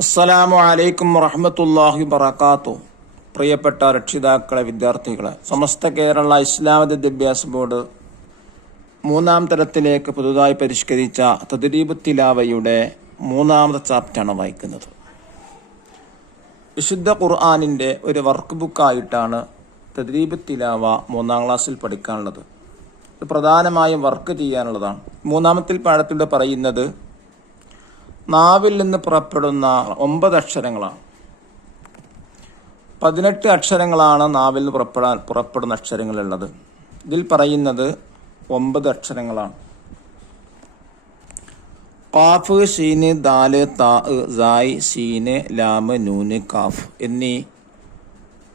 അസ്സലാമു അലൈക്കും വറഹ്മത്തുള്ളാഹി വബറകാതുഹു. പ്രിയപ്പെട്ട രക്ഷിതാക്കളെ, വിദ്യാർത്ഥികളെ, സമസ്ത കേരള ഇസ്ലാം വിദ്യാഭ്യാസ ബോർഡ് 3-ാം തരത്തിലേക്ക് പുതുതായി പരിഷ്കരിച്ച തദ്രീബ് തിലാവയുടെ 3-ാമത്തെ ചാപ്റ്ററാണ് വായിക്കുന്നത്. വിശുദ്ധ ഖുർആനിൻ്റെ ഒരു വർക്ക് ബുക്കായിട്ടാണ് തദ്രീബ് തിലാവ 3-ാം ക്ലാസ്സിൽ പഠിക്കാനുള്ളത്. ഇത് പ്രധാനമായും വർക്ക് ചെയ്യാനുള്ളതാണ്. 3-ാമത്തെ പാഠത്തിലൂടെ പറയുന്നത് നാവിൽ നിന്ന് പുറപ്പെടുന്ന 9 അക്ഷരങ്ങളാണ്. 18 അക്ഷരങ്ങളാണ് നാവിൽ നിന്ന് പുറപ്പെടുന്ന അക്ഷരങ്ങളുള്ളത്. ഇതിൽ പറയുന്നത് 9 അക്ഷരങ്ങളാണ്. ഖാഫ്, ഷീന്, ദാല്, താ, സായ്, സീന്, ലാമ്, നൂന്, കാഫ് എന്നീ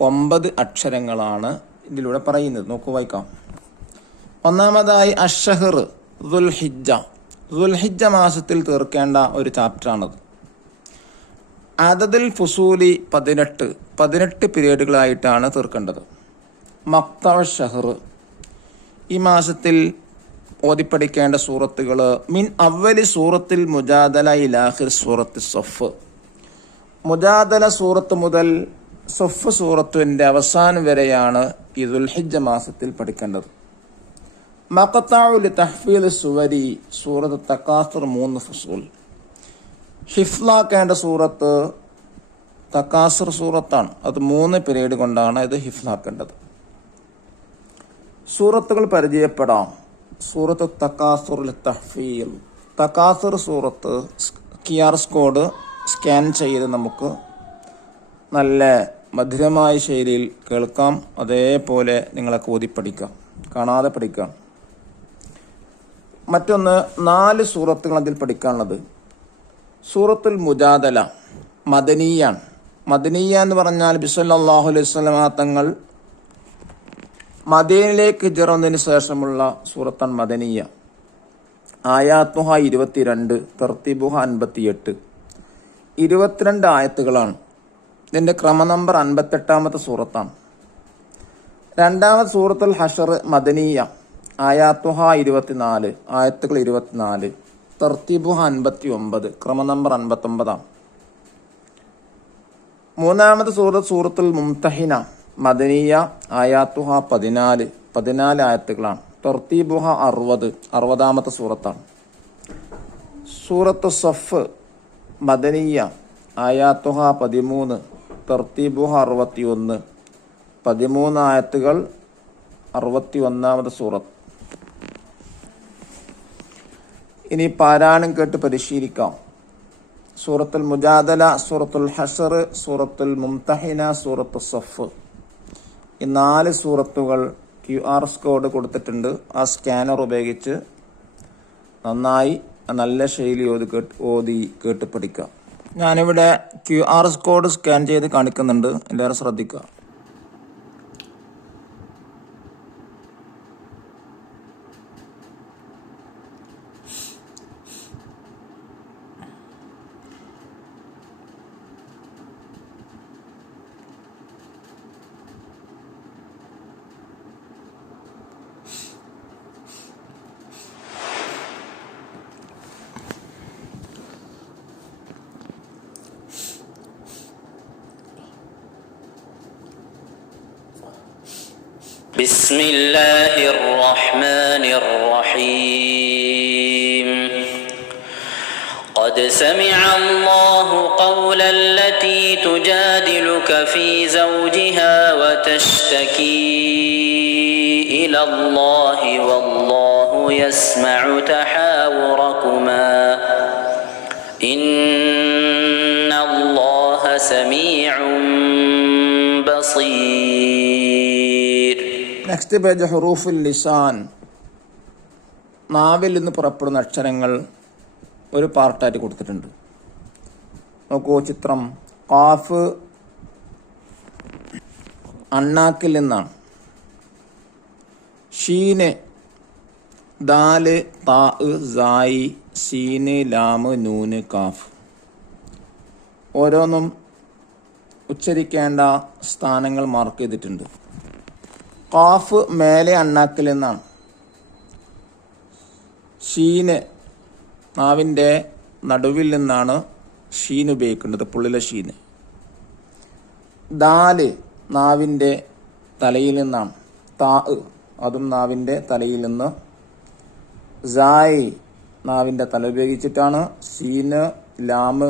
9 അക്ഷരങ്ങളാണ് ഇതിലൂടെ പറയുന്നത്. നോക്കൂ, വായിക്കാം. ഒന്നാമതായി അഷ്ഷഹർ, ദുൽഹിജ്ജ. ദുൽഹിജ്ജ മാസത്തിൽ തീർക്കേണ്ട ഒരു ചാപ്റ്ററാണത്. അദദുൽ ഫുസൂലി 18 പീരീഡുകളായിട്ടാണ് തീർക്കേണ്ടത്. മഖ്തഅ ഷഹർ, ഈ മാസത്തിൽ ഓതിപ്പഠിക്കേണ്ട സൂറത്തുകൾ മിൻ അവലി സൂറത്തിൽ മുജാദല ഇലാഖിർ സൂറത്ത് സഫ്. മുജാദല സൂറത്ത് മുതൽ സഫ് സൂറത്തിൻ്റെ അവസാനം വരെയാണ് ഈ ദുൽഹിജ്ജ മാസത്തിൽ പഠിക്കേണ്ടത്. മഖ്തഉ തഹ്ഫീൽ സുവരി, സൂറത്ത് തകാസുർ 3 ഫുസൂൽ. ഹിഫ്ലാക്കേണ്ട സൂറത്ത് തകാസുർ സൂറത്താണ്. അത് 3 പീരീഡ് കൊണ്ടാണ് ഇത് ഹിഫ്ലാക്കേണ്ടത്. സൂറത്തുകൾ പരിചയപ്പെടാം. സൂറത്ത് തകാസുർ തഹ്ഫീൽ. തകാസുർ സൂറത്ത് QR കോഡ് സ്കാൻ ചെയ്ത് നമുക്ക് നല്ല മധുരമായ ശൈലിയിൽ കേൾക്കാം. അതേപോലെ നിങ്ങളൊക്കെ ഓതിപ്പഠിക്കാം, കാണാതെ പഠിക്കാം. മറ്റൊന്ന് 4 സൂറത്തുകൾ അതിൽ പഠിക്കാനുള്ളത്. സൂറത്തുൽ മുജാദല മദനിയാണ്. മദനിയ എന്ന് പറഞ്ഞാൽ നബി സല്ലല്ലാഹു അലൈഹി വസല്ലം തങ്ങൾ മദീനയിലേക്ക് ഹിജ്റ വന്നതിന് ശേഷമുള്ള സൂറത്താണ് മദനിയ. ആയാത്തുഹ 22, തർത്തീബുഹ 58. 22 ആയത്തുകളാണ്. ഇതിൻ്റെ ക്രമനമ്പർ 58-ാമത്തെ സൂറത്താണ്. രണ്ടാമത്തെ സൂറത്തുൽ ഹഷർ മദനിയ. ആയാത്തുഹ 24, ആയത്തുകൾ 24. തർത്തീബുഹ 59, ക്രമനമ്പർ 59. മൂന്നാമത്തെ സൂറത്തുൽ മുംതഹിന മദനിയ. ആയാത്തുഹ 14 ആയത്തുകളാണ്. തർത്തീബുഹ 60-ാമത്തെ സൂറത്താണ്. സൂറത്തു സഫ് മദനിയ. ആയാത്തുഹ 13, തർത്തീബുഹ 61. 13 ആയത്തുകൾ, 61-ാമത്തെ സൂറത്ത്. ഇനി പാരായണം കേട്ട് പരിശീലിക്കാം. സൂറത്തുൽ മുജാദല, സൂറത്തുൽ ഹഷർ, സൂറത്തുൽ മുംതഹിന, സൂറത്തു സഫ്. ഈ 4 സൂറത്തുകൾ QR കോഡ് കൊടുത്തിട്ടുണ്ട്. ആ സ്കാനർ ഉപയോഗിച്ച് നന്നായി നല്ല ശൈലി ഓതി കേട്ട് പഠിക്കാം. ഞാനിവിടെ QR കോഡ് സ്കാൻ ചെയ്ത് കാണിക്കുന്നുണ്ട്, എല്ലാവരും ശ്രദ്ധിക്കുക. بسم الله الرحمن الرحيم. قد سمع الله قول التي تجادلك في زوجها وتشتكي إلى الله والله يسمع تحاوركما إن الله سميع بصير. നെക്സ്റ്റ് പേജ് ഹുറൂഫുൽ ലിസാൻ. നാവിൽ നിന്ന് പുറപ്പെടുന്ന അക്ഷരങ്ങൾ ഒരു പാർട്ടായിട്ട് കൊടുത്തിട്ടുണ്ട്. നോക്കൂ ചിത്രം. ഖാഫ് അണ്ണാക്കിൽ നിന്നാണ്. ഷീന്, ദാല്, താ, സായി, സീന്, ലാമ്, നൂന്, കാഫ്. ഓരോന്നും ഉച്ചരിക്കേണ്ട സ്ഥാനങ്ങൾ മാർക്ക് ചെയ്തിട്ടുണ്ട്. ഖാഫ് മേലെ അണ്ണാക്കിൽ നിന്നാണ്. ഷീന് നാവിൻ്റെ നടുവിൽ നിന്നാണ് ഷീൻ ഉപയോഗിക്കേണ്ടത്, പുള്ളിലെ ഷീന്. ദാല് നാവിൻ്റെ തലയിൽ നിന്നാണ്. താ അതും നാവിൻ്റെ തലയിൽ നിന്ന്. സായ് നാവിൻ്റെ തല ഉപയോഗിച്ചിട്ടാണ്. സീന്, ലാമ്,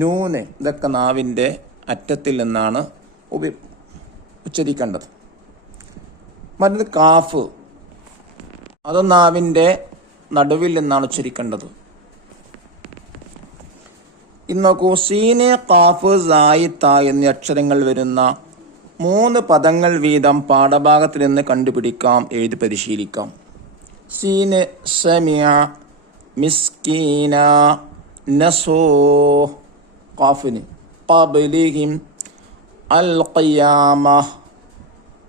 നൂന് ഇതൊക്കെ നാവിൻ്റെ അറ്റത്തിൽ നിന്നാണ് ഉച്ചരിക്കേണ്ടത്. മറ്റൊരു കാഫ്, അത് നാവിൻ്റെ നടുവിൽ നിന്നാണ് ഉച്ചരിക്കേണ്ടത്. ഇന്നോക്കൂ, സീന്, കാഫ്, സായി, താ എന്നീ അക്ഷരങ്ങൾ വരുന്ന 3 പദങ്ങൾ വീതം പാഠഭാഗത്തിൽ നിന്ന് കണ്ടുപിടിക്കാം, എഴുതി പരിശീലിക്കാം. സീന് സമിഅ, മിസ്കീന, നസോ. ഖാഫിന് ഖബ്ലിഹിം, അൽ ഖിയാമ,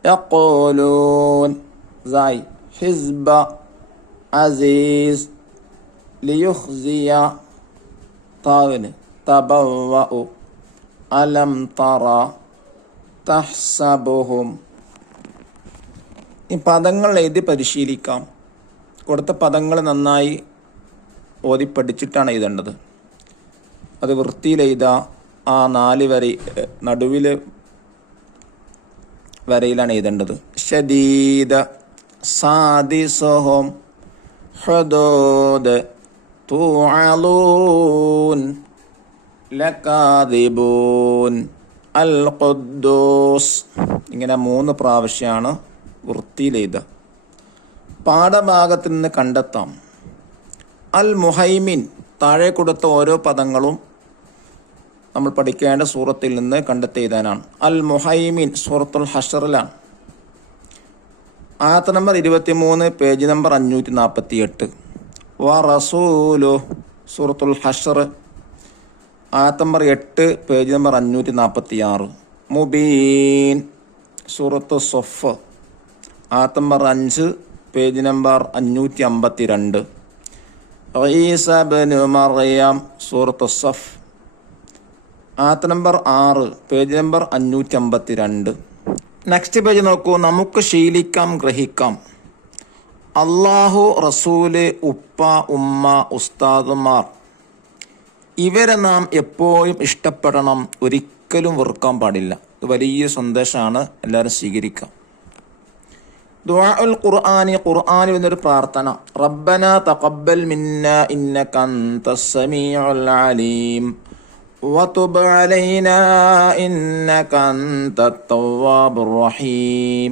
യഖൂലൂൻ. സായ് ഹിസ്ബ, അസീസ്, ലിയുഖ്സിയ. താവിന് തബവ്വഉ, അലം തറ, തഹ്സബുഹും. ഈ പദങ്ങൾ എഴുതി പരിശീലിക്കാം. കൊടുത്ത പദങ്ങൾ നന്നായി ഓതി പഠിച്ചിട്ടാണ് എഴുതേണ്ടത്. അത് വൃത്തിയിൽ എഴുതുക. ആ 4 വരി നടുവിൽ വരയിലാണ് എഴുതേണ്ടത്. ഷദീദ, സാദിസുഹും, ഹുദൂദ്, തുഅലൂൻ, ലകാദിബൂൻ, അൽ ഖുദ്ദൂസ്. ഇങ്ങനെ 3 പ്രാവശ്യമാണ് വൃത്തിയിൽ എഴുതുക. പാഠഭാഗത്തിൽ നിന്ന് കണ്ടെത്താം. അൽ മുഹൈമിൻ, താഴെ കൊടുത്ത ഓരോ പദങ്ങളും നമ്മൾ പഠിക്കേണ്ട സൂറത്തിൽ നിന്ന് കണ്ടെത്തി എഴുതാനാണ്. അൽ മുഹൈമിൻ സൂറത്തുൽ ഹഷറിലാണ്. ആയത്ത് നമ്പർ 23, പേജ് നമ്പർ 548. വ റസൂലു സൂറത്തുൽ ഹഷർ, ആയത്ത് നമ്പർ 8, പേജ് നമ്പർ 546. മുബീൻ സൂറത്തു സൊഫ്, ആയത്ത് നമ്പർ 5, പേജ് നമ്പർ 552. ഈസ ഇബ്നു മറിയം സൂറത്തു സഫ്, ആയത്ത് number 6, page number 552. Next page നോക്കൂ. നമുക്ക് ശീലിക്കാം, ഗ്രഹിക്കാം. അള്ളാഹു, റസൂല്, ഉപ്പ, ഉമ്മ, ഉസ്താദുമാർ ഇവരെ നാം എപ്പോഴും ഇഷ്ടപ്പെടണം, ഒരിക്കലും വെറുക്കാൻ പാടില്ല. ഇത് വലിയ സന്ദേശമാണ്, എല്ലാവരും സ്വീകരിക്കാം. ദുആഉൽ ഖുർആനി, ഖുർആനിൽ നിന്നൊരു പ്രാർത്ഥന. റബ്ബന തഖബ്ബൽ മിന്നാ ഇന്നക അൻതസ് സമീഉൽ അലീം വതുബ് അലൈനാ ഇന്നക അൻതത് തവ്വാബുർ റഹീം.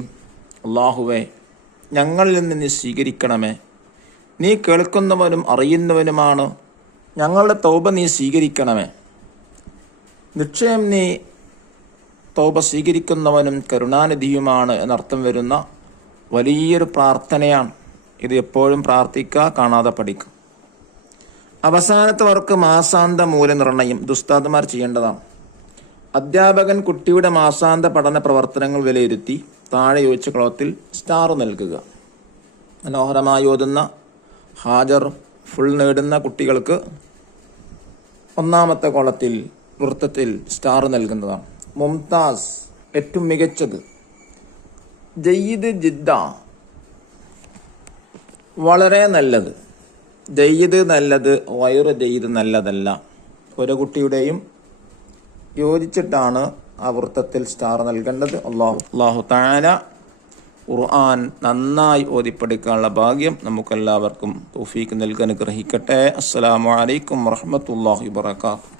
അല്ലാഹുവേ, ഞങ്ങളിൽ നിന്ന് നീ സ്വീകരിക്കണമേ, നീ കേൾക്കുന്നവനും അറിയുന്നവനുമാണ്. ഞങ്ങളുടെ തൗബ നീ സ്വീകരിക്കണമേ. നിശ്ചയം നീ തൗബ സ്വീകരിക്കുന്നവനും കരുണാനിധിയുമാണ് എന്നർത്ഥം വരുന്ന വലിയൊരു പ്രാർത്ഥനയാണ്. ഇത് എപ്പോഴും പ്രാർത്ഥിക്കുക, കാണാതെ പഠിക്കുക. അവസാനത്തെ വർക്ക് മാസാന്ത മൂല്യനിർണ്ണയം. ഇത് ഉസ്താദുമാർ ചെയ്യേണ്ടതാണ്. അധ്യാപകൻ കുട്ടിയുടെ മാസാന്ത പഠന പ്രവർത്തനങ്ങൾ വിലയിരുത്തി താഴെ യോജിച്ച കളത്തിൽ സ്റ്റാർ നൽകുക. മനോഹരമായി ഓതുന്ന, ഹാജർ ഫുൾ നേടുന്ന കുട്ടികൾക്ക് 1ാമത്തെ കോളത്തിൽ വൃത്തത്തിൽ സ്റ്റാർ നൽകുന്നതാണ്. മുംതാസ് ഏറ്റവും മികച്ചത്. ജയ്യിദ് ജിദ്ദ വളരെ നല്ലത്. ജയ്യിദ് നല്ലത്, വയറ് ജയ്യിദ് നല്ലതല്ല. ഓരോ കുട്ടിയുടെയും യോജിച്ചിട്ടാണ് ആ വൃത്തത്തിൽ സ്റ്റാർ നൽകേണ്ടത്. അല്ലാഹു തആല ഖുർആൻ നന്നായി ഓതിപ്പടിക്കാനുള്ള ഭാഗ്യം നമുക്കെല്ലാവർക്കും തൗഫീക്ക് നൽകാൻ അനുഗ്രഹിക്കട്ടെ. അസ്സലാമു അലൈക്കും വറഹ്മത്തുള്ളാഹി വബറകാതുഹു.